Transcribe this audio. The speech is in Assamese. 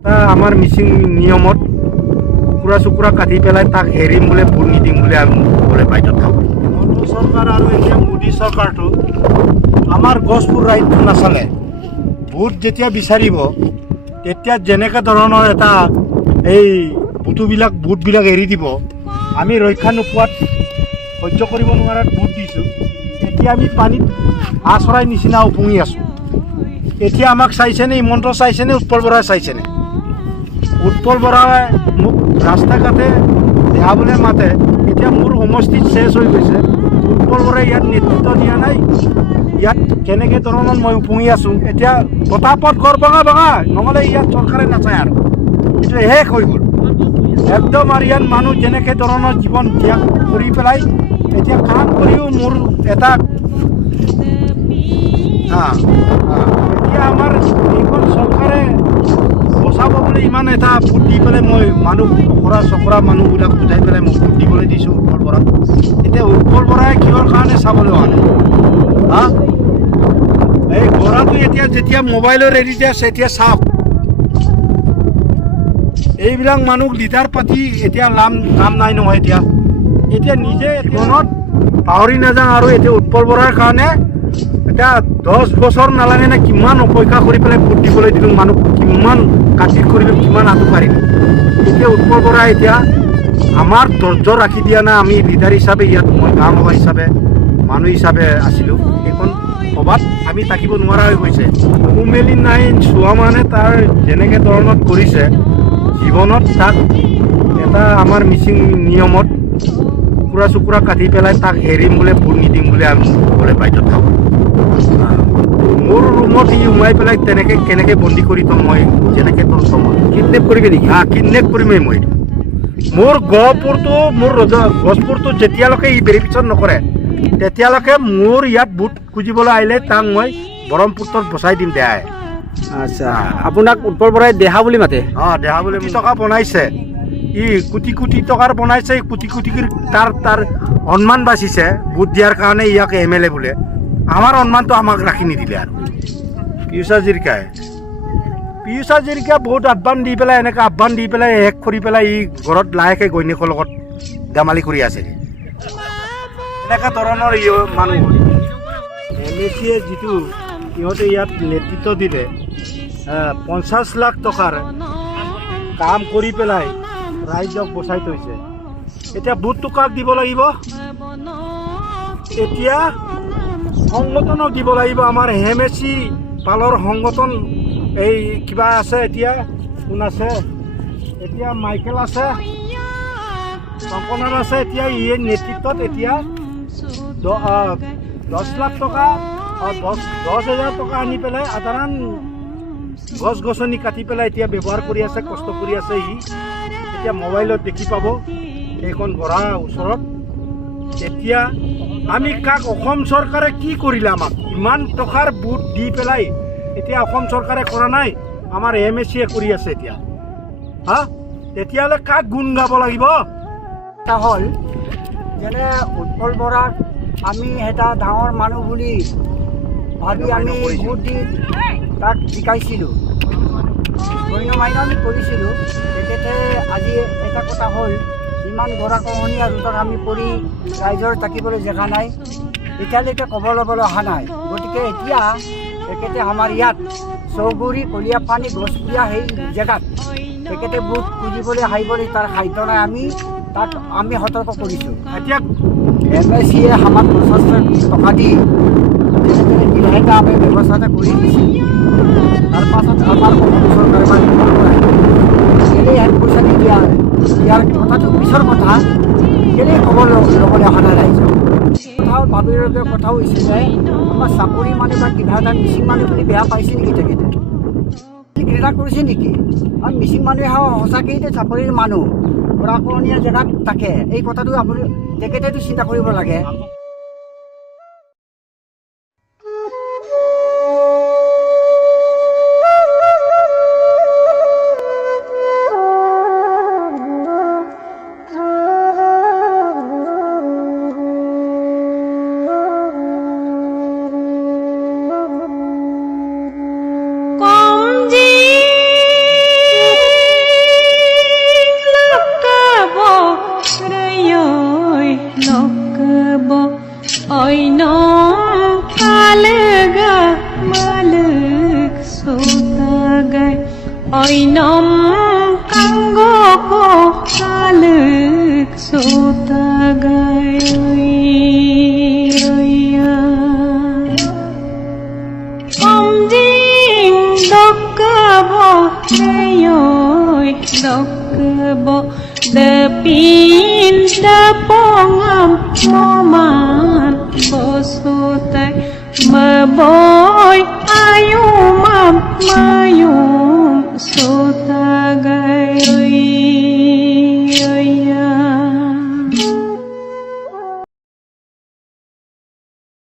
আমাৰ মিচিং নিয়মত কুকুৰা চুকুৰা কাটি পেলাই তাক এৰিম বোলে ভোট নিদিম বুলি আমি ক'বলৈ বাধ্য থাকোঁ। মন্টু চৰকাৰ আৰু এতিয়া মোদী চৰকাৰটো আমাৰ গছপুৰ ৰাইজটো নাচালে। ভোট যেতিয়া বিচাৰিব তেতিয়া যেনেকৈ ধৰণৰ এটা এই ভোটবিলাক এৰি দিব, আমি ৰক্ষা নোপোৱাত সহ্য কৰিব নোৱাৰাত ভোট দিছোঁ। এতিয়া আমি পানীত হাঁহ চৰাই নিচিনা উপঙি আছোঁ। এতিয়া আমাক চাইছেনে হিমন্ত চাইছেনে উৎপল বৰাই চাইছেনে? উৎপল বৰাই মোক ৰাস্তা ঘাটে দেখাবলৈ মাতে। এতিয়া মোৰ সমষ্টিত চেছ হৈ গৈছে। উৎপল বৰাই ইয়াত নেতৃত্ব দিয়া নাই। ইয়াত কেনেকৈ ধৰণৰ মই উপঙি আছোঁ। এতিয়া পতাপত ঘৰ ভঙা নহ'লে ইয়াত চৰকাৰে নাচায় আৰু এইটো শেষ হৈ গ'ল একদম। আৰু ইয়াত মানুহ যেনেকৈ ধৰণৰ জীৱন ত্যাগ কৰি পেলাই এতিয়া কাম কৰিও মোৰ এটা এতিয়া আমাৰ এইখন চৰকাৰে বচাব বুলি ইমান এটা ভোট দি পেলাই মই মানুহ চকৰা মানুহবিলাক বুজাই পেলাই মই ভোট দিবলৈ দিছোঁ উৎপল বৰাক। এতিয়া উৎপল বৰাই কিহৰ কাৰণে চাবলৈ অহা নাই? এই বৰাটো এতিয়া যেতিয়া মোবাইলৰ এৰি দিয়া আছে এতিয়া চাওক। এইবিলাক মানুহ লিডাৰ পাতি এতিয়া কাম নাই নহয়। এতিয়া নিজে জীৱনত পাহৰি নাযাওঁ। আৰু এতিয়া উৎপল বৰাৰ কাৰণে এতিয়া 10 বছৰ নালাগে নে কিমান অপেক্ষা কৰি পেলাই ভোট দিবলৈ দিলোঁ। মানুহ কিমান কাটিত কৰিব, কিমান আঁতু পাৰিলোঁ। এতিয়া উৎপল বৰাই এতিয়া আমাৰ ধৈৰ্য ৰাখি দিয়া নাই। আমি লিডাৰ হিচাপে ইয়াত মই গাঁও সভা হিচাপে মানুহ হিচাপে আছিলোঁ। সেইখন সভাত আমি থাকিব নোৱাৰা হৈ গৈছে। মেলি নাই চোৱা মানে তাৰ যেনেকৈ ধৰণত কৰিছে জীৱনত তাক এটা আমাৰ মিচিং নিয়মত কুকুৰা চুকুৰা কাটি পেলাই তাক এৰিম বোলে ভোট নিদিম বুলি আমি ক'বলৈ বাধ্য থাকোঁ। মোৰ ৰুমত ই সোমাই পেলাই তেনেকৈ কেনেকৈ বন্দী কৰি থ'ম মই? যেনেকৈ থ'ম কিডনেপ কৰিবি নেকি? কিডনেপ কৰিমেই মই। মোৰ গছপুৰটো যেতিয়ালৈকে ই ভেৰিফিকেশ্যন নকৰে তেতিয়ালৈকে মোৰ ইয়াত ভোট খুজিবলৈ আহিলে তাক মই ব্ৰহ্মপুত্ৰত বচাই দিম দেহাই। আচ্ছা, আপোনাক উৎপল বৰাই দেহা বুলি মাতে? দেহা বুলি টকা বনাইছে। ই কোটি টকাৰ বনাইছে। কোটি তাৰ সন্মান বাচিছে ভোট দিয়াৰ কাৰণে ইয়াক MLA বোলে। আমাৰ সন্মানটো আমাক ৰাখি নিদিলে। আৰু পিয়ুষ হাজৰিকা বহুত আহ্বান দি পেলাই এনেকৈ আহ্বান দি পেলাই শেষ কৰি পেলাই ই ঘৰত লাহেকৈ ঘৈণীয়েকৰ লগত ধেমালি কৰি আছে। এনেকুৱা ধৰণৰ মানুহ MSCয়ে যিটো সিহঁতে ইয়াত নেতৃত্ব দিলে 50 লাখ টকাৰ কাম কৰি পেলাই ৰাইজক বচাই থৈছে। এতিয়া ভোটটো কাক দিব লাগিব? এতিয়া সংগঠনক দিব লাগিব। আমাৰ MSC পালৰ সংগঠন এই কিবা আছে। এতিয়া কোন আছে? এতিয়া মাইকেল আছে, কংকনাৰ আছে। এতিয়া এই নেতৃত্বত এতিয়া 10 লাখ টকা 10,000 টকা আনি পেলাই সাধাৰণ গছ গছনি কাটি পেলাই এতিয়া ব্যৱহাৰ কৰি আছে, কষ্ট কৰি আছে। এতিয়া মোবাইলত দেখি পাব এইখন গঢ়া ওচৰত। এতিয়া আমি কাক অসম চৰকাৰে কি কৰিলে? আমাক ইমান টকাৰ ভোট দি পেলাই এতিয়া অসম চৰকাৰে কৰা নাই, আমাৰ MSCয়ে কৰি আছে। এতিয়া তেতিয়াহ'লে কাক গুণ গাব লাগিব? এটা হ'ল যেনে উৎপল বৰাক আমি এটা ডাঙৰ মানুহ বুলি ভাবি আমি ভোট দি তাক জিকাইছিলোঁ, গণ্যমান্য আমি কৰিছিলোঁ। তেখেতে আজি এটা কথা হ'ল ইমান গৰাখহনীয়া ৰোডত আমি পৰি ৰাইজৰ থাকিবলৈ জেগা নাই, এতিয়ালৈকে ক'ব ল'বলৈ অহা নাই। গতিকে এতিয়া তেখেতে আমাৰ ইয়াত চৌগুৰি কলীয়াপানী গছপুৰীয়া সেই জেগাত তেখেতে ভোট খুজিবলৈ আহিবলৈ তাৰ সাধ্য নাই। তাক আমি সতৰ্ক কৰিছোঁ। এতিয়া MSCয়ে আমাক 50 লাখ টকা দি যেনেদৰে দিলাহেঁতে আমি ব্যৱস্থা এটা কৰি দিছোঁ। তাৰপাছত আমাৰ চৰকাৰে কেলেই হেন পইচা নিদিয়া ইয়াৰ কথাটো পিছৰ কথা, কেলেই খবৰ ল'বলৈ অহা নাই ৰাইজক। কথাও ভাবিবলগীয়া কথাও হৈছে যে আমাৰ চাকৰি মানুহ বা কিবা এটা মিচিং মানুহ বুলি বেয়া পাইছে নেকি? তেখেতে ঘৃণা কৰিছে নেকি? আৰু মিচিং মানুহে সঁচাকেই চাকৰিৰ মানুহ গৰাখহনীয়া জেগাত থাকে। এই কথাটো আপুনি তেখেতেতো চিন্তা কৰিব লাগে। heyoi dok bo de pin de pongam moman bosutai meboy ayu mam